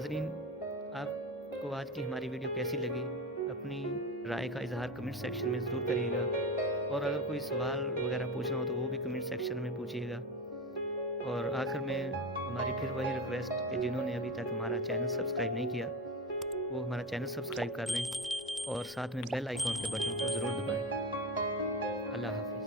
नाज़रीन, आपको आज की हमारी वीडियो कैसी लगी? अपनी राय का इज़हार कमेंट सेक्शन में ज़रूर करिएगा और अगर कोई सवाल वगैरह पूछना हो तो वो भी कमेंट सेक्शन में पूछिएगा। और आखिर में हमारी फिर वही रिक्वेस्ट कि जिन्होंने अभी तक हमारा चैनल सब्सक्राइब नहीं किया, वो हमारा चैनल सब्सक्राइब कर लें और साथ में बेल आइकॉन के बटन को ज़रूर दबाएँ। अल्लाह हाफ़िज़।